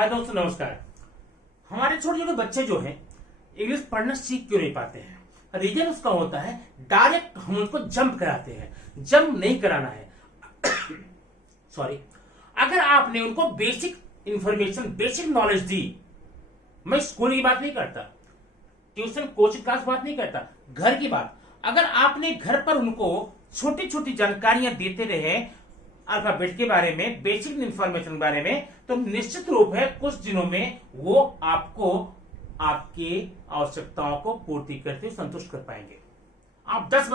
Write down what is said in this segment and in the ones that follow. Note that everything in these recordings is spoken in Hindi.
हाय दोस्तों, नमस्कार। हमारे छोटे छोटे बच्चे जो हैं इंग्लिश पढ़ना सीख क्यों नहीं पाते हैं? रीजन उसका होता है डायरेक्ट हम उनको जंप कराते हैं। जंप नहीं कराना है। सॉरी, अगर आपने उनको बेसिक इंफॉर्मेशन, बेसिक नॉलेज दी, मैं स्कूल की बात नहीं करता, ट्यूशन कोचिंग क्लास बात नहीं करता, घर की बात। अगर आपने घर पर उनको छोटी छोटी जानकारियां देते रहे अल्फाबेट के बारे में, बेसिक इंफॉर्मेशन के बारे में, तो निश्चित रूप है कुछ दिनों में वो आपको आपकी आवश्यकताओं को पूर्ति करते हुए संतुष्ट कर पाएंगे। आप 10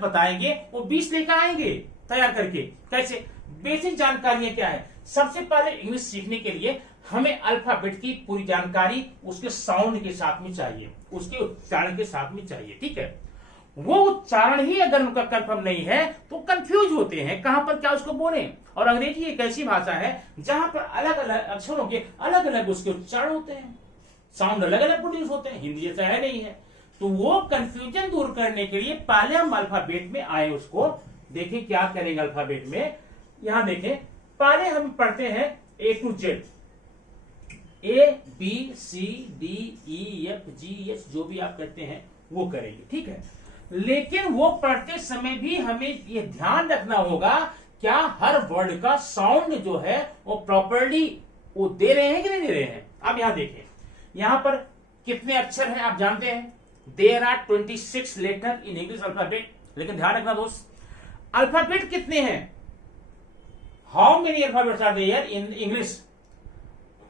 बताएंगे, वो 20 लेकर आएंगे तैयार करके। कैसे? बेसिक जानकारियां क्या है? सबसे पहले इंग्लिश सीखने के लिए हमें अल्फाबेट की पूरी जानकारी उसके साउंड के साथ में चाहिए, उसके उच्चारण के साथ में चाहिए। ठीक है, वो उच्चारण ही अगर उनका कंफर्म नहीं है तो कंफ्यूज होते हैं कहां पर क्या उसको बोले। और अंग्रेजी एक ऐसी भाषा है जहां पर अलग अलग अक्षरों के अलग अलग उसके उच्चारण होते हैं, साउंड अलग अलग प्रोड्यूस होते हैं। हिंदी जैसा है नहीं है। तो वो कंफ्यूजन दूर करने के लिए पहले हम अल्फाबेट में आए, उसको देखें क्या करेंगे अल्फाबेट में। यहां देखें, पहले हम पढ़ते हैं A to Z, ABCDEFGH, जो भी आप करते हैं वो करेंगे। ठीक है, लेकिन वो पढ़ते समय भी हमें ये ध्यान रखना होगा क्या हर वर्ड का साउंड जो है वो प्रॉपर्ली वो दे रहे हैं कि नहीं दे रहे हैं। अब यहां देखें, यहां पर कितने अक्षर हैं आप जानते हैं। There are 26 letter in English alphabet. लेकिन ध्यान रखना दोस्त, अल्फाबेट कितने हैं? How many alphabets are there in English?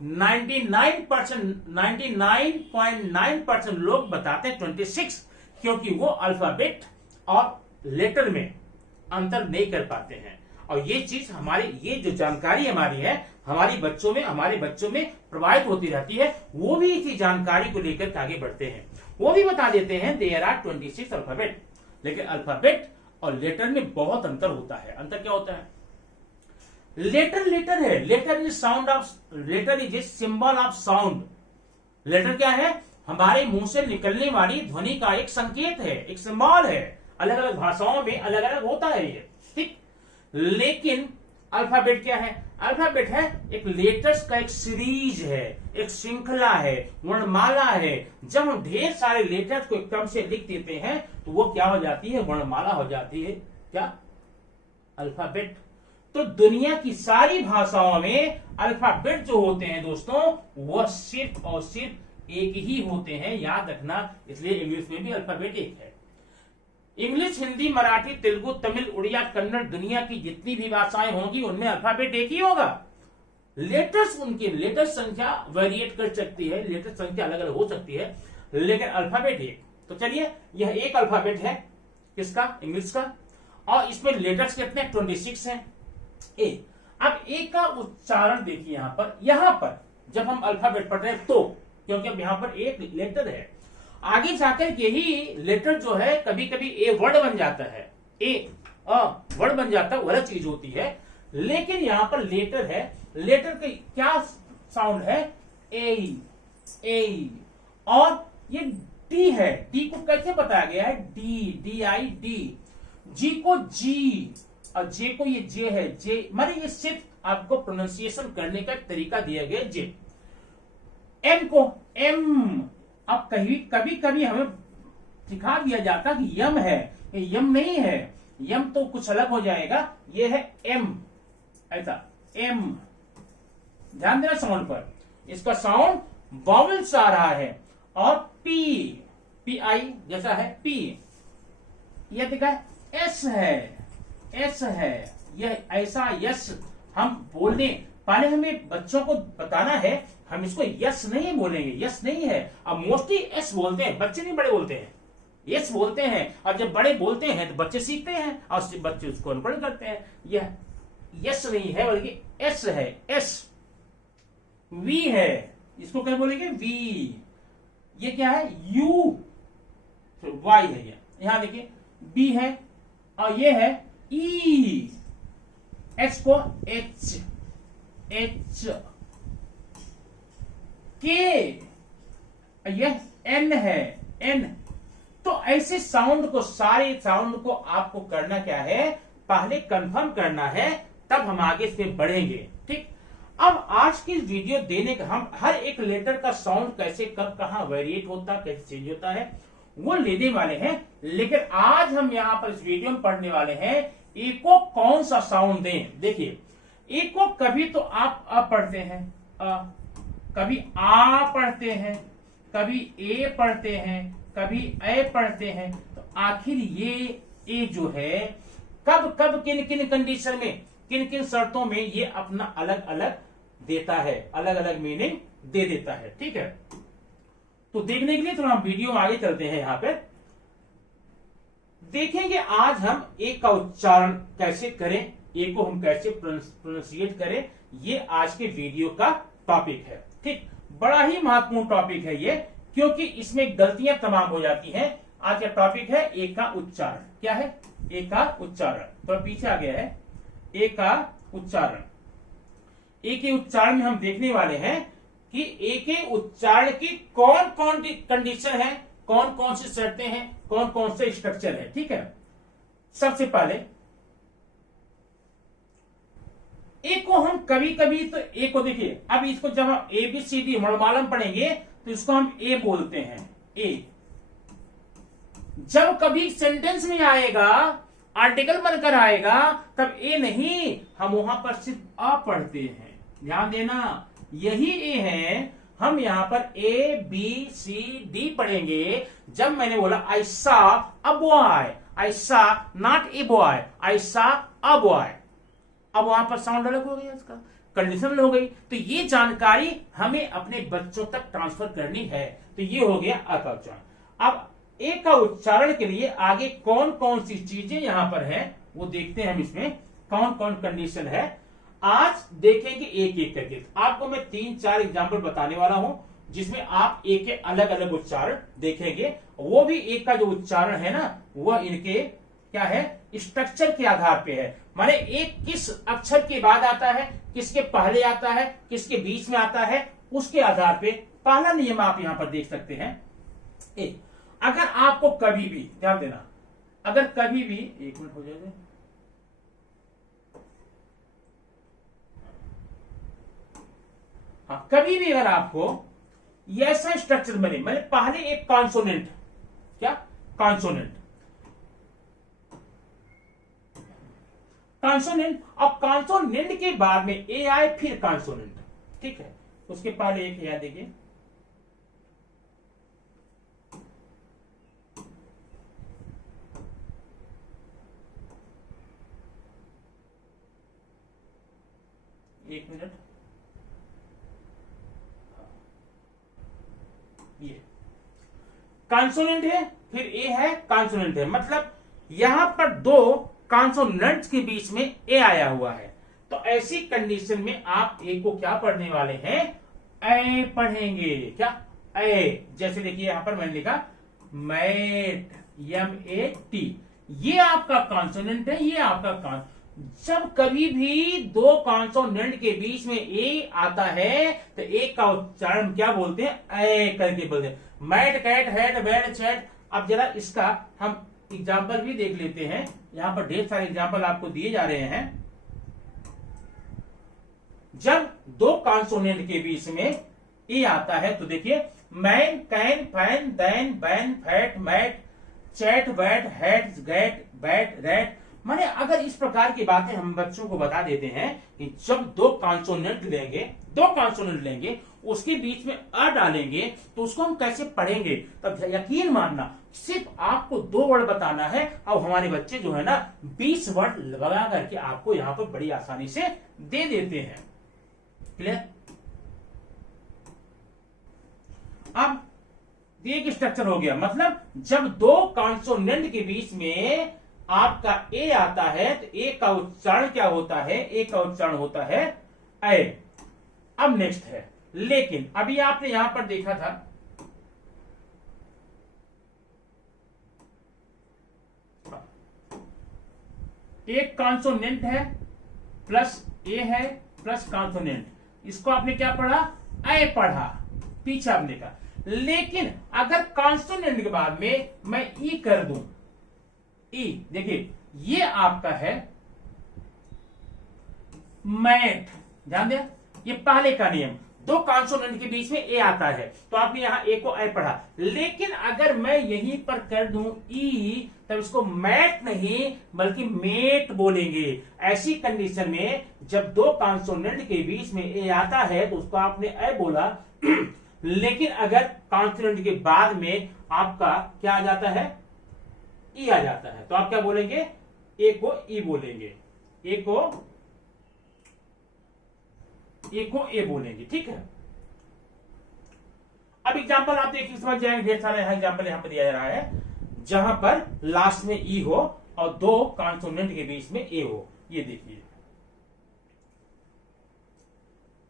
99.9% लोग बताते हैं 26, क्योंकि वो अल्फाबेट और लेटर में अंतर नहीं कर पाते हैं। और ये चीज हमारी, ये जो जानकारी हमारी है, हमारे बच्चों में प्रवाहित होती रहती है। वो भी इसी जानकारी को लेकर के आगे बढ़ते हैं। वो भी बता देते हैं देयर आर 26 अल्फाबेट। लेकिन अल्फाबेट और लेटर में बहुत अंतर होता है। अंतर क्या होता है? लेटर है, letter is sound of, letter is a symbol of sound. Letter क्या है? हमारे मुंह से निकलने वाली ध्वनि का एक संकेत है, एक सिंबल है। अलग अलग भाषाओं में अलग अलग होता है ये, ठीक। लेकिन अल्फाबेट क्या है? अल्फाबेट है एक लेटर्स का एक सीरीज है, एक श्रृंखला है, वर्णमाला है। जब हम ढेर सारे लेटर्स को एकदम से लिख देते हैं तो वो क्या हो जाती है? वर्णमाला हो जाती है। क्या? अल्फाबेट। तो दुनिया की सारी भाषाओं में अल्फाबेट जो होते हैं दोस्तों, वह सिर्फ और सिर्फ एक ही होते हैं, याद रखना। इसलिए इंग्लिश में भी अल्फाबेट एक है। इंग्लिश, हिंदी, मराठी, तेलुगु, तमिल, उड़िया, कन्नड़, दुनिया की जितनी भी भाषाएं होंगी उनमें अल्फाबेट एक ही होगा। लेटर्स, उनकी लेटर संख्या वेरिएट कर सकती है, लेटर संख्या अलग अलग हो सकती है, लेकिन अल्फाबेट एक। तो चलिए, यह एक अल्फाबेट है किसका? इंग्लिश का। और इसमें लेटर्स कितने? 26 हैं। ए। अब ए का उच्चारण देखिए यहां पर जब हम अल्फाबेट पढ़ रहे हैं तो, क्योंकि अब यहां पर एक लेटर है, आगे जाकर के ही लेटर जो है कभी कभी ए वर्ड बन जाता है, ए वर्ड बन जाता है, वो अलग चीज होती है। लेकिन यहां पर लेटर है, लेटर का क्या साउंड है? ए। और ये डी है, डी को कैसे बताया गया है? DID। जी को जी और जे को ये जे है, जे माने ये सिर्फ आपको प्रोनाउंसिएशन करने का तरीका दिया गया जे। एम को एम। अब कभी कभी हमें सिखा दिया जाता कि यम है, ये यम नहीं है, यम तो कुछ अलग हो जाएगा, ये है एम, ऐसा एम। ध्यान देना साउंड पर, इसका साउंड वावल्स आ रहा है। और PI जैसा है पी, यह देखा एस है, यह ऐसा यस हम बोलने, पहले हमें बच्चों को बताना है, हम इसको यस नहीं बोलेंगे, यस नहीं है। अब मोस्टली एस बोलते हैं, बच्चे नहीं बड़े बोलते हैं, यस बोलते हैं। और जब बड़े बोलते हैं तो बच्चे सीखते हैं और बच्चे उसको अनुकरण करते हैं। यह यस नहीं है बल्कि एस है, एस। वी है, इसको क्या बोलेंगे? वी। ये क्या है? यू, वाई है। यहां देखिए बी है और ये है ई। एच को एच के, यह एन है, एन। तो ऐसे साउंड को, सारे साउंड को आपको करना क्या है? पहले कंफर्म करना है, तब हम आगे से बढ़ेंगे, ठीक। अब आज की वीडियो देने का हम हर एक लेटर का साउंड कैसे कब कहां वेरिएट होता है, कैसे चेंज होता है, वो लेने वाले हैं। लेकिन आज हम यहां पर इस वीडियो में पढ़ने वाले हैं ए को कौन सा साउंड दें। देखिए ए को कभी तो आप अ पढ़ते हैं, कभी आ पढ़ते हैं, कभी ए पढ़ते हैं, कभी ए पढ़ते हैं। तो आखिर ये ए जो है कब कब किन किन कंडीशन में, किन किन शर्तों में ये अपना अलग अलग देता है, अलग अलग मीनिंग दे देता है। ठीक है, तो देखने के लिए थोड़ा हम वीडियो में आगे चलते हैं। यहां पे देखेंगे आज हम ए का उच्चारण कैसे करें, ए को हम कैसे प्रोनाउंसिएट करें, ये आज के वीडियो का टॉपिक है। ठीक, बड़ा ही महत्वपूर्ण टॉपिक है ये, क्योंकि इसमें गलतियां तमाम हो जाती हैं। आज का टॉपिक है ए का उच्चारण। क्या है? ए का उच्चारण। तो पीछे आ गया है ए का उच्चारण। ए के उच्चारण में हम देखने वाले हैं कि ए के उच्चारण की कौन कौन कंडीशन है, कौन कौन सी शर्तें हैं, कौन कौन से स्ट्रक्चर है। ठीक है, सबसे पहले ए को हम कभी कभी तो ए को देखिए, अब इसको जब हम ए बी सी डी वर्णमाला पढ़ेंगे तो इसको हम ए बोलते हैं। ए जब कभी सेंटेंस में आएगा, आर्टिकल बनकर आएगा, तब ए नहीं, हम वहां पर सिर्फ आ पढ़ते हैं। ध्यान देना, यही ए है। हम यहां पर ए बी सी डी पढ़ेंगे। जब मैंने बोला आई सा अ बॉय, आई सा नॉट ए बॉय, आई सा अ बॉय, अब वहां पर साउंड अलग हो गया, इसका कंडीशन हो गई। तो ये जानकारी हमें अपने बच्चों तक ट्रांसफर करनी है। तो ये हो गया अ का उच्चारण। अब ए का उच्चारण के लिए आगे कौन कौन सी चीजें यहां पर है वो देखते हैं हम। इसमें कौन कौन कंडीशन है आज देखेंगे एक एक करके। आपको मैं 3-4 एग्जाम्पल बताने वाला हूं जिसमें आप ए के अलग अलग उच्चारण देखेंगे। वो भी ए का जो उच्चारण है ना, वह इनके क्या है, स्ट्रक्चर के आधार पे है। माने एक किस अक्षर के बाद आता है, किसके पहले आता है, किसके बीच में आता है, उसके आधार पे पहला नियम आप यहां पर देख सकते हैं। ए, अगर आपको कभी भी, ध्यान देना, अगर कभी भी, एक मिनट हो जाएगा, हाँ, कभी भी अगर आपको ऐसा स्ट्रक्चर बने, मैंने पहले एक कॉन्सोनेंट, क्या कॉन्सोनेंट, कॉन्सोनेंट, और कॉन्सोनेंट के बाद में ए आए, फिर कॉन्सोनेंट। ठीक है, उसके पहले एक याद देखिए, एक मिनट, ये कॉन्सोनेंट है, फिर ए है, कॉन्सोनेंट है। मतलब यहां पर दो कॉन्सोनेंट्स के बीच में ए आया हुआ है। तो ऐसी कंडीशन में आप ए को क्या पढ़ने वाले हैं, ए पढ़ेंगे। क्या ए, जैसे देखिए यहां पर मैंने लिखा मैट, MAT, ये आपका कॉन्सोनेंट है, ये आपका जब कभी भी दो कॉन्सोनेंट के बीच में ए आता है तो ए का उच्चारण क्या बोलते हैं, ए करके बोलते हैं। Mat, cat, head, bad, chat. अब जरा इसका हम एग्जाम्पल भी देख लेते हैं। यहां पर ढेर सारे एग्जाम्पल आपको दिए जा रहे हैं। जब दो कॉन्सोनेंट के बीच में ए आता है तो देखिए, man, can, fan, than, ban, fat, mat, chat, bat, head, gat, bat, rat. माने अगर इस प्रकार की बातें हम बच्चों को बता देते हैं कि जब दो कॉन्सोनेंट लेंगे, उसके बीच में अ डालेंगे तो उसको हम कैसे पढ़ेंगे, तब यकीन मानना सिर्फ आपको 2 वर्ड बताना है। अब हमारे बच्चे जो है ना 20 वर्ड लगा करके आपको यहां पर बड़ी आसानी से दे देते हैं। क्लियर? अब एक स्ट्रक्चर हो गया, मतलब जब दो कॉन्सोनेंट के बीच में आपका ए आता है तो ए का उच्चारण क्या होता है, ए का उच्चारण होता है ए। अब नेक्स्ट है, लेकिन अभी आपने यहां पर देखा था एक कॉन्सोनेंट है प्लस ए है प्लस कॉन्सोनेंट, इसको आपने क्या पढ़ा, ए पढ़ा, पीछे आपने कहा। लेकिन अगर कॉन्सोनेंट के बाद में मैं ई कर दूं, ई, देखिए ये आपका है मैट, ध्यान दे, ये पहले का नियम, दो कॉन्सोनेंट के बीच में ए आता है तो आपने यहाँ ए को ए पढ़ा। लेकिन अगर मैं यहीं पर कर दूं ई, तब इसको मैट नहीं बल्कि मेट बोलेंगे। ऐसी कंडीशन में जब दो कॉन्सोनेंट के बीच में ए आता है तो उसको आपने ए बोला लेकिन अगर कॉन्सोनेंट के बाद में आपका क्या आ जाता है, ई आ जाता है, तो आप क्या बोलेंगे, ए को ई बोलेंगे, ए को ए बोलेंगे। ठीक है, अब एग्जांपल आप देखिए समझ जाएंगे, ढेर सारे एग्जांपल यहां पर दिया जा रहा है जहां पर लास्ट में ई हो और दो कॉन्सोनेंट के बीच में ए हो। ये देखिए,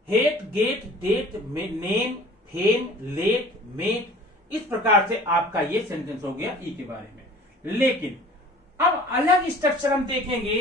hate, gate, date, name, fame, late, mate, इस प्रकार से आपका ये सेंटेंस हो गया ई के बारे में। लेकिन अब अलग स्ट्रक्चर हम देखेंगे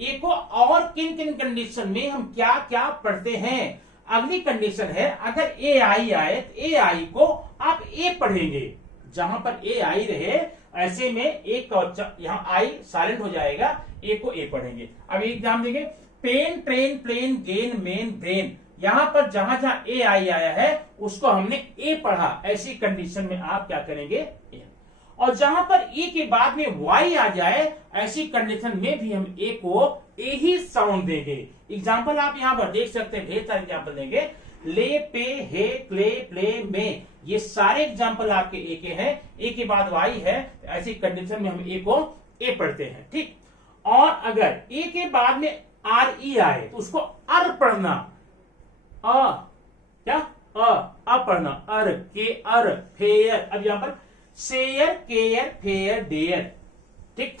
ए को, और किन किन कंडीशन में हम क्या क्या पढ़ते हैं। अगली कंडीशन है अगर ए आई आए तो ए आई को आप ए पढ़ेंगे, जहां पर ए आई रहे ऐसे में एक यहां आई साइलेंट हो जाएगा, ए को ए पढ़ेंगे। अब एग्जाम देंगे, pen, train, plane, gain, main, brain, यहां पर जहां जहां ए आई आया है उसको हमने ए पढ़ा, ऐसी कंडीशन में आप क्या करेंगे, ए। और जहां पर ई के बाद में वाई आ जाए ऐसी कंडीशन में भी हम ए को ए ही साउंड देंगे। एग्जाम्पल आप यहां पर देख सकते हैं, ढेर सारे एग्जाम्पल देंगे, ले, पे, हे, क्ले, प्ले, में, ये सारे एग्जाम्पल आपके ए के हैं। ए के बाद वाई है, ऐसी कंडीशन में हम ए को ए पढ़ते हैं। ठीक, और अगर ए के बाद में आर ई आए तो उसको अर पढ़ना, क्या अ पढ़ना, अर के अर, फेयर। अब यहां पर शेयर, केयर, फेयर, डेयर। ठीक।